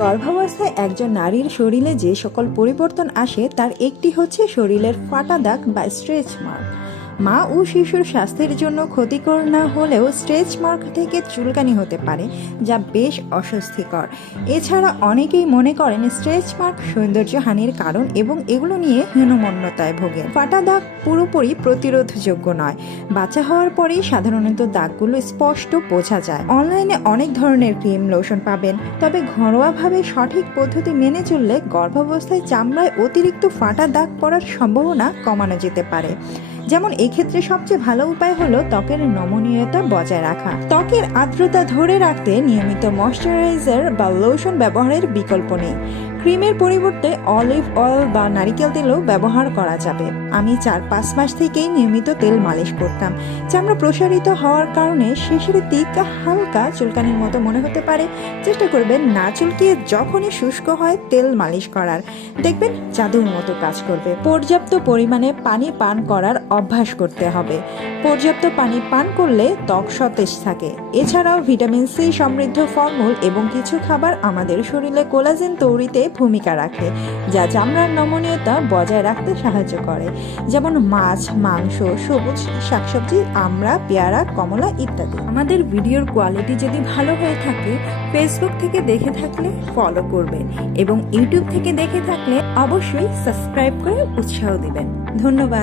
গর্ভাবস্থায় একজন নারীর শরীরে যে সকল পরিবর্তন আসে তার একটি হচ্ছে শরীরের ফাটা দাগ বা স্ট্রেচ মার্ক। মা ও শিশুর স্বাস্থ্যের জন্য ক্ষতিকর না হলেও স্ট্রেচ মার্ক থেকে চুলকানি হতে পারে, যা বেশ অস্বস্তিকর। এছাড়া অনেকেই মনে করেন স্ট্রেচ মার্ক সৌন্দর্যহানির কারণ এবং এগুলো নিয়ে হীনমন্যতায় ভোগেন। ফাটা দাগ পুরোপুরি প্রতিরোধযোগ্য নয়। বাচ্চা হওয়ার পরেই সাধারণত দাগগুলো স্পষ্ট বোঝা যায়। অনলাইনে অনেক ধরনের ক্রিম, লোশন পাবেন, তবে ঘরোয়াভাবে সঠিক পদ্ধতি মেনে চললে গর্ভাবস্থায় চামড়ায় অতিরিক্ত ফাটা দাগ পড়ার সম্ভাবনা কমানো যেতে পারে। যেমন এক্ষেত্রে সবচেয়ে ভালো উপায় হলো ত্বকের নমনীয়তা বজায় রাখা। ত্বকের আর্দ্রতা ধরে রাখতে নিয়মিত ময়শ্চারাইজার বা লোশন ব্যবহারের বিকল্প নেই। ক্রিমের পরিবর্তে অলিভ অয়েল বা নারিকেল তেলও ব্যবহার করা যাবে। আমি 4-5 মাস থেকেই নিয়মিত তেল মালিশ করতাম। চামড়া প্রসারিত হওয়ার কারণে শেষের দিক হালকা চুলকানির মতো মনে হতে পারে। চেষ্টা করবেন না চুলকিয়ে যখনই শুষ্ক হয় তেল মালিশ করার, দেখবেন জাদুর মতো কাজ করবে। পর্যাপ্ত পরিমাণে পানি পান করার অভ্যাস করতে হবে। পর্যাপ্ত পানি পান করলে ত্বক সতেজ থাকে। এছাড়াও ভিটামিন সি সমৃদ্ধ ফলমূল এবং কিছু খাবার আমাদের শরীরে কোলাজেন তৈরিতে ভূমিকা রাখে, যা চামড়ার নমনীয়তা বজায় রাখতে সাহায্য করে। যেমন মাছ, মাংস, সবুজ শাকসবজি, আমড়া, পেয়ারা, কমলা ইত্যাদি। আমাদের ভিডিওর কোয়ালিটি যদি ভালো হয়ে থাকে, ফেসবুক থেকে দেখে থাকলে ফলো করবেন এবং ইউটিউব থেকে দেখে থাকলে অবশ্যই সাবস্ক্রাইব করে উৎসাহ দিবেন। ধন্যবাদ।